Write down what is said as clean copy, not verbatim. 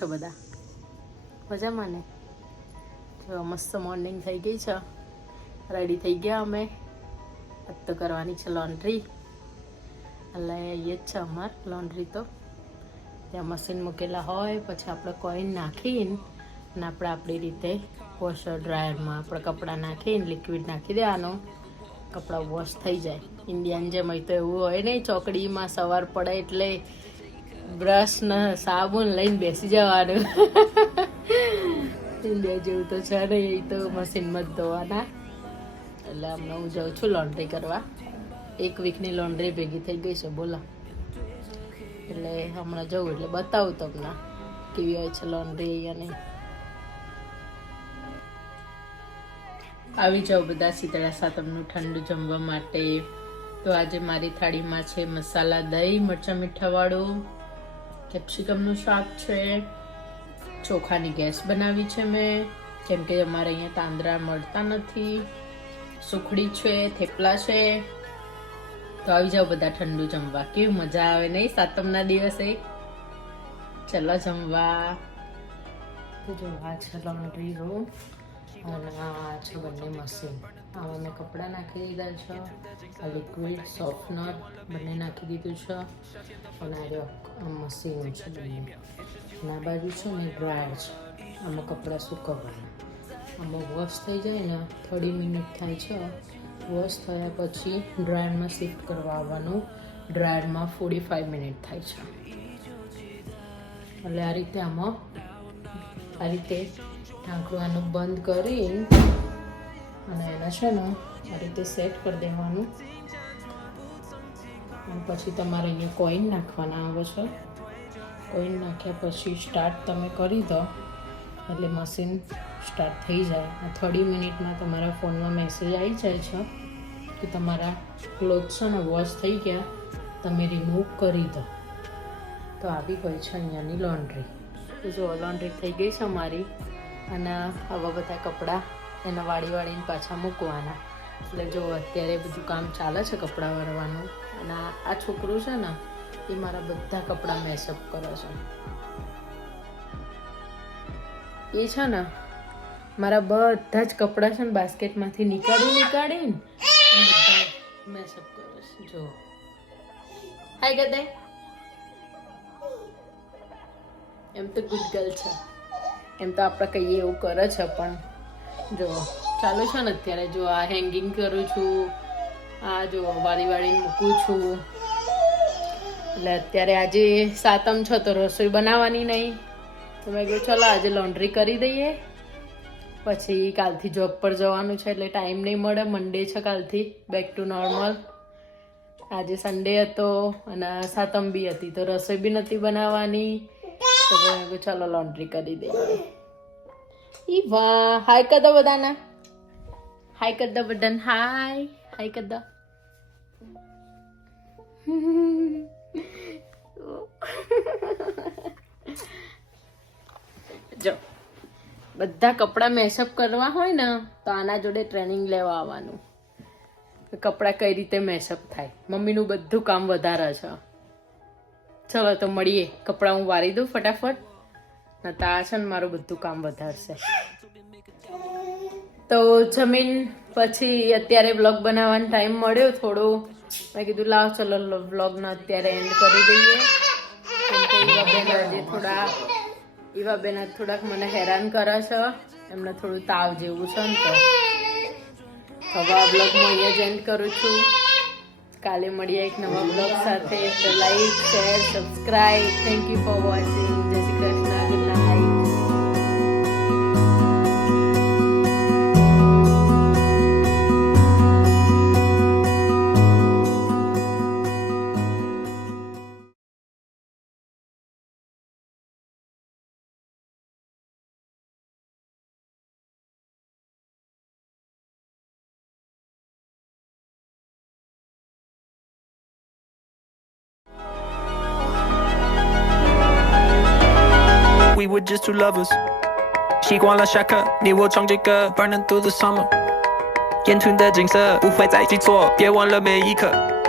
છો બધા? મજામાં ને? જો મસ્ત મોર્નિંગ થઈ ગઈ છે, રેડી થઈ ગયા અમે. આજ તો કરવાની છે લોન્ડ્રી, એટલે એ જ છે અમાર લોન્ડ્રી. તો ત્યાં મશીન મૂકેલા હોય, પછી આપણે કોઈન નાખીને અને આપણે આપણી રીતે વોશર ડ્રાયરમાં આપણે કપડાં નાખીને લિક્વિડ નાખી દેવાનો, કપડાં વોશ થઈ જાય. ઇન્ડિયન જેમ હોય તો એવું હોય નહીં, ચોકડીમાં સવાર પડે એટલે બ્રશ ને સાબુન લઈને બેસી જવાનું. ઇન્ડિયા જેવું તો છે નહીં, એ તો મશીનમાં જ ધોવાના. એટલે હમણાં હું જાઉં છું લોન્ડ્રી કરવા. 1 વીકની લોન્ડ્રી ભેગી થઈ ગઈ છે, બોલો. એટલે હમણાં જવું એટલે બતાવું તમને કેવી હોય છે લોન્ડ્રી અહીંયાની. આવી જાઓ બધા શીતળા સાતમનું ઠંડુ જમવા માટે. તો આજે મારી થાળીમાં છે મસાલા દહીં મરચાં મીઠાવાળું, કેપ્સિકમનું શાક છે, ચોખાની ગેસ બનાવી છે મેં, કેમ કે અમારે અહીંયા તાંદરા મળતા નથી, સુખડી છે, થેપલા છે. તો આવી જાઓ બધા ઠંડુ જમવા. કેવી મજા આવે નહીં સાતમના દિવસે? ચલો જમવા. તો જો આ છે લોન્ડ્રી રૂમ અને આ છે બંને મશીન. આમાં મેં કપડાં નાખી દીધા છે, આ લિક્વિડ સોફ્ટનર બંને નાખી દીધું છે, અને આ મશીન છે બંને. અને આ બાજુ છે ને ડ્રાયર છે, આમાં કપડાં સુકવવાના. આમાં વોશ થઈ જાય ને 30 મિનિટ થાય છે. વોશ થયા પછી ડ્રાયરમાં શિફ્ટ કરવા આવવાનું. ડ્રાયરમાં 45 મિનિટ થાય છે. એટલે આ રીતે આમાં આ રીતે ઢાંકણું આનું બંધ કરી અને એના છે ને આ રીતે સેટ કરી દેવાનું. અને પછી તમારે અહીંયા કોઈન નાખવાના આવે છે. કોઈન નાખ્યા પછી સ્ટાર્ટ તમે કરી દો એટલે મશીન સ્ટાર્ટ થઈ જાય. 30 મિનિટમાં તમારા ફોનમાં મેસેજ આવી જાય છે કે તમારા ક્લોથ છે ને વોશ થઈ ગયા, તમે રિમૂવ કરી દો. તો આવી હોય છે અહીંયાની લોન્ડ્રી. તો જો લોન્ડ્રી થઈ ગઈ છે મારી, અને આવા બધા કપડાં એને વાળીને પાછા મૂકવાના. એટલે જો અત્યારે બધું કામ ચાલે છે કપડાં વાળવાનું. અને આ છોકરું છે ને એ મારા બધા કપડાં મેસઅપ કરે છે. એ છે ને મારા બધા જ કપડાં છે ને બાસ્કેટમાંથી નીકાળીને બધા મેસઅપ કરે છે. જો હાય ગદે, એમ તો ગુડ ગર્લ છે, એમ તો આપણે કહીએ એવું કરે છે. પણ જો ચાલુ છે ને અત્યારે, જો આ હેંગિંગ કરું છું, આ જો વાળીને મૂકું છું. એટલે અત્યારે આજે સાતમ છે તો રસોઈ બનાવવાની નહીં, તો મેં કહ્યું ચલો આજે લોન્ડ્રી કરી દઈએ. પછી કાલથી જોબ પર જવાનું છે એટલે ટાઈમ નહીં મળે. મંડે છે કાલથી બેક ટુ નોર્મલ. આજે સન્ડે હતો અને સાતમ બી હતી તો રસોઈ બી નથી બનાવવાની. તો મેં કહ્યું ચલો લોન્ડ્રી કરી દઈએ. ઈ વાહ, હાય કર દો બધાને, હાય કર દો બધાને, હાય કર દો. જો બધા કપડાં મેસઅપ કરવા હોય ને તો આના જોડે ટ્રેનિંગ લેવા આવવાનું. કપડાં કઈ રીતે મેસઅપ થાય. મમ્મીનું બધું કામ વધારે છે. ચલો તો મળીએ. કપડાં હું વારી દઉં ફટાફટ, ને તા છે ને મારું બધું કામ વધારશે. તો જમીન પછી અત્યારે વ્લોગ બનાવવાનો ટાઈમ મળ્યો થોડો. મેં કીધું લાવ ચલો વ્લોગને અત્યારે એન્ડ કરી દઈએ. કેમ કે એવા બેન થોડાક મને હેરાન કરે છે. એમને થોડું તાવ જેવું છે ને, તો હવે આ બ્લોગમાં અહીંયા જ એન્ડ કરું છું. કાલે મળીએ એક નવા બ્લોગ સાથે. તો like, share, subscribe. Thank you for watching. જય Shri Krishna. Good night. We were just two lovers， 习惯了下课，你我唱着歌 ，Burning through the summer， 眼前的景色不会再记错，别忘了每一刻。